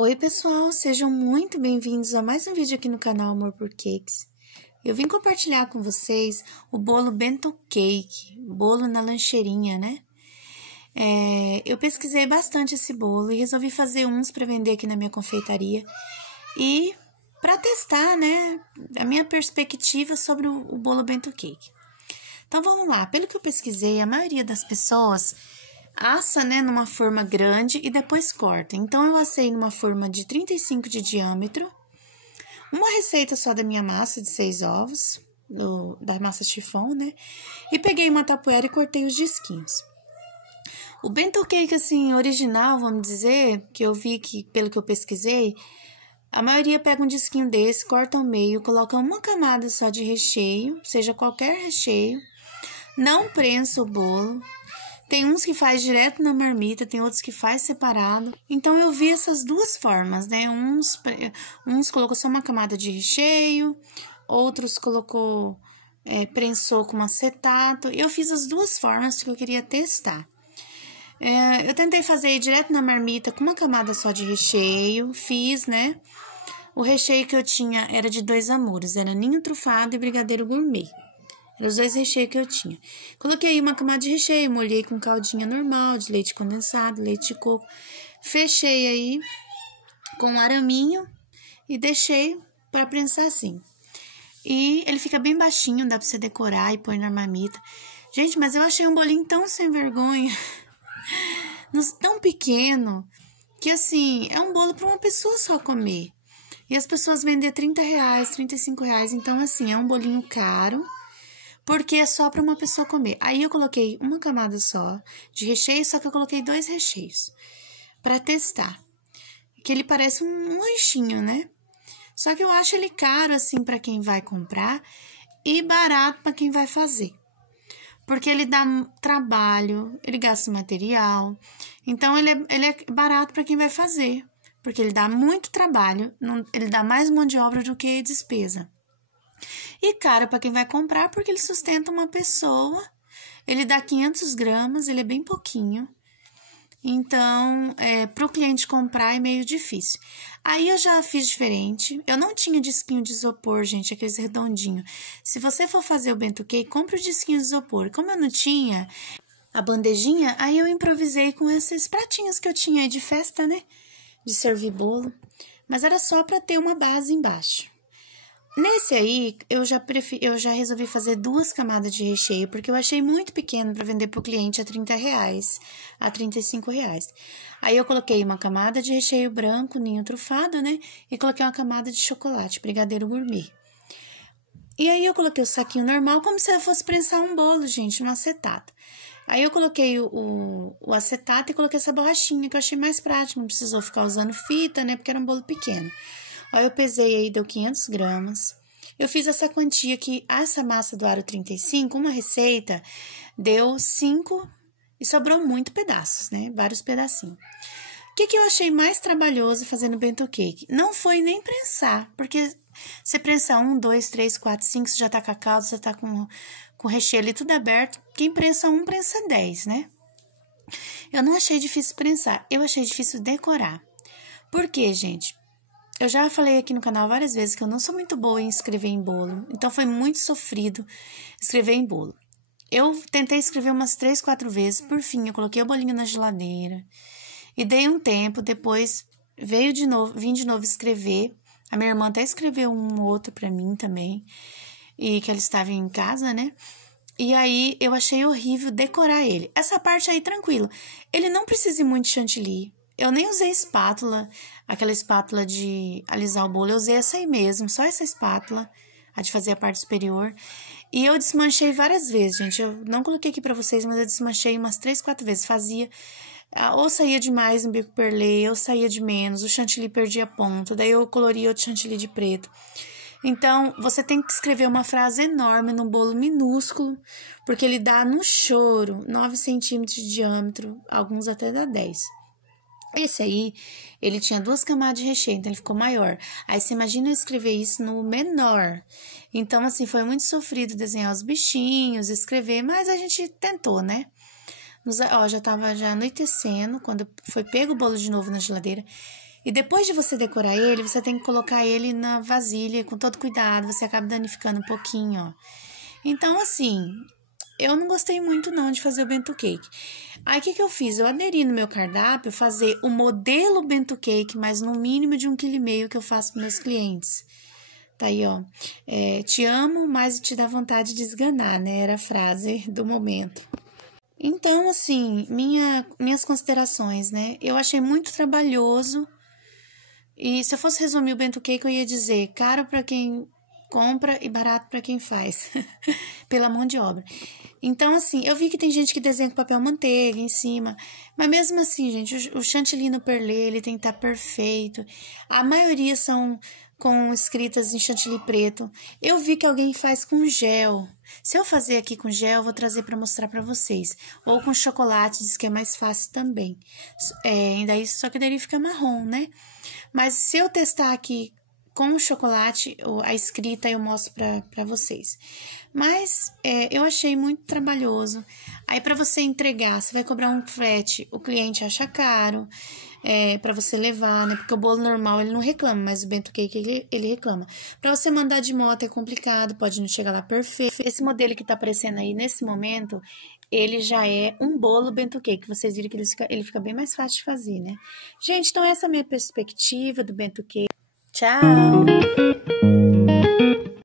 Oi pessoal, sejam muito bem-vindos a mais um vídeo aqui no canal Amor por Cakes. Eu vim compartilhar com vocês o bolo bento cake, bolo na lancheirinha, né? Eu pesquisei bastante esse bolo e resolvi fazer uns para vender aqui na minha confeitaria e para testar, né, a minha perspectiva sobre o bolo bento cake. Então vamos lá, pelo que eu pesquisei, a maioria das pessoas assa, né, numa forma grande e depois corta. Então, eu assei numa forma de 35 de diâmetro. Uma receita só da minha massa de 6 ovos, da massa chiffon, né? E peguei uma tapoeira e cortei os disquinhos. O bento cake, assim, original, vamos dizer, que eu vi que, pelo que eu pesquisei, a maioria pega um disquinho desse, corta ao meio, coloca uma camada só de recheio, seja qualquer recheio, não prensa o bolo. Tem uns que faz direto na marmita, tem outros que faz separado. Então, eu vi essas duas formas, né? Uns colocou só uma camada de recheio, outros colocou, prensou com acetato. Eu fiz as duas formas que eu queria testar. Eu tentei fazer direto na marmita com uma camada só de recheio, fiz, né? O recheio que eu tinha era de 2 amores, era ninho trufado e brigadeiro gourmet. Eram os 2 recheios que eu tinha. Coloquei uma camada de recheio, molhei com caldinha normal, de leite condensado, leite de coco. Fechei aí com um araminho e deixei para prensar assim. E ele fica bem baixinho, dá para você decorar e pôr na marmita. Gente, mas eu achei um bolinho tão sem vergonha, tão pequeno, que assim, é um bolo para uma pessoa só comer. E as pessoas vendem R$30, R$35, então assim, é um bolinho caro, porque é só para uma pessoa comer. Aí eu coloquei uma camada só de recheio, só que eu coloquei 2 recheios para testar. Que ele parece um lanchinho, né? Só que eu acho ele caro assim para quem vai comprar e barato para quem vai fazer. Porque ele dá trabalho, ele gasta material. Então ele é barato para quem vai fazer, porque ele dá muito trabalho, ele dá mais mão de obra do que despesa. E caro para quem vai comprar, porque ele sustenta uma pessoa, ele dá 500 gramas, ele é bem pouquinho. Então, para o cliente comprar é meio difícil. Aí eu já fiz diferente, eu não tinha disquinho de isopor, gente, aqueles redondinhos. Se você for fazer o bento cake, compre o disquinho de isopor. Como eu não tinha a bandejinha, aí eu improvisei com esses pratinhos que eu tinha aí de festa, né? De servir bolo, mas era só para ter uma base embaixo. Nesse aí, eu já resolvi fazer 2 camadas de recheio, porque eu achei muito pequeno para vender para o cliente a R$30, a R$35. Aí eu coloquei uma camada de recheio branco, ninho trufado, né? E coloquei uma camada de chocolate, brigadeiro gourmet. E aí eu coloquei o saquinho normal, como se eu fosse prensar um bolo, gente, no acetato. Aí eu coloquei o acetato e coloquei essa borrachinha, que eu achei mais prático, não precisou ficar usando fita, né? Porque era um bolo pequeno. Aí eu pesei aí, deu 500 gramas. Eu fiz essa quantia que essa massa do aro 35, uma receita, deu 5 e sobrou muito pedaços, né? Vários pedacinhos. O que eu achei mais trabalhoso fazendo bento cake? Não foi nem prensar, porque você prensa 1, 2, 3, 4, 5, você já tá com a calda, você tá com o recheio ali tudo aberto. Quem prensa 1, prensa 10, né? Eu não achei difícil prensar, eu achei difícil decorar. Por quê, gente? Eu já falei aqui no canal várias vezes que eu não sou muito boa em escrever em bolo, então foi muito sofrido escrever em bolo. Eu tentei escrever umas 3, 4 vezes, por fim eu coloquei o bolinho na geladeira e dei um tempo, depois vim de novo escrever. A minha irmã até escreveu um outro pra mim também, e que ela estava em casa, né? E aí eu achei horrível decorar ele. Essa parte aí, tranquilo. Ele não precisa ir muito de chantilly. Eu nem usei espátula, aquela espátula de alisar o bolo, eu usei essa aí mesmo, só essa espátula, a de fazer a parte superior. E eu desmanchei várias vezes, gente, eu não coloquei aqui pra vocês, mas eu desmanchei umas 3, 4 vezes, fazia, ou saía demais no bico perlê, ou saía de menos, o chantilly perdia ponto, daí eu coloria outro chantilly de preto. Então, você tem que escrever uma frase enorme num bolo minúsculo, porque ele dá no choro 9 centímetros de diâmetro, alguns até dá 10. Esse aí, ele tinha 2 camadas de recheio, então ele ficou maior. Aí, você imagina eu escrever isso no menor. Então, assim, foi muito sofrido desenhar os bichinhos, escrever, mas a gente tentou, né? Já tava anoitecendo, quando foi pego o bolo de novo na geladeira. E depois de você decorar ele, você tem que colocar ele na vasilha com todo cuidado, você acaba danificando um pouquinho, ó. Então, assim, eu não gostei muito não de fazer o bento cake. Aí, o que eu fiz? Eu aderi no meu cardápio fazer o modelo bento cake, mas no mínimo de 1,5 kg que eu faço para meus clientes. Tá aí, ó. Te amo, mas te dá vontade de esganar, né? Era a frase do momento. Então, assim, minhas considerações, né? Eu achei muito trabalhoso. E se eu fosse resumir o bento cake, eu ia dizer caro para quem compra e barato para quem faz, pela mão de obra. Então, assim, eu vi que tem gente que desenha com papel manteiga em cima, mas mesmo assim, gente, o chantilly no perlê, ele tem que estar perfeito. A maioria são com escritas em chantilly preto. Eu vi que alguém faz com gel. Se eu fazer aqui com gel, eu vou trazer para mostrar para vocês. Ou com chocolate, diz que é mais fácil também. Daí, só que daí ele fica marrom, né? Mas se eu testar aqui com o chocolate, a escrita eu mostro para vocês. Mas eu achei muito trabalhoso. Aí, para você entregar, você vai cobrar um frete, o cliente acha caro, para você levar, né? Porque o bolo normal ele não reclama, mas o bento cake ele reclama. Para você mandar de moto é complicado, pode não chegar lá perfeito. Esse modelo que tá aparecendo aí nesse momento, ele já é um bolo bento cake. Vocês viram que ele fica bem mais fácil de fazer, né? Gente, então essa é a minha perspectiva do bento cake. Tchau!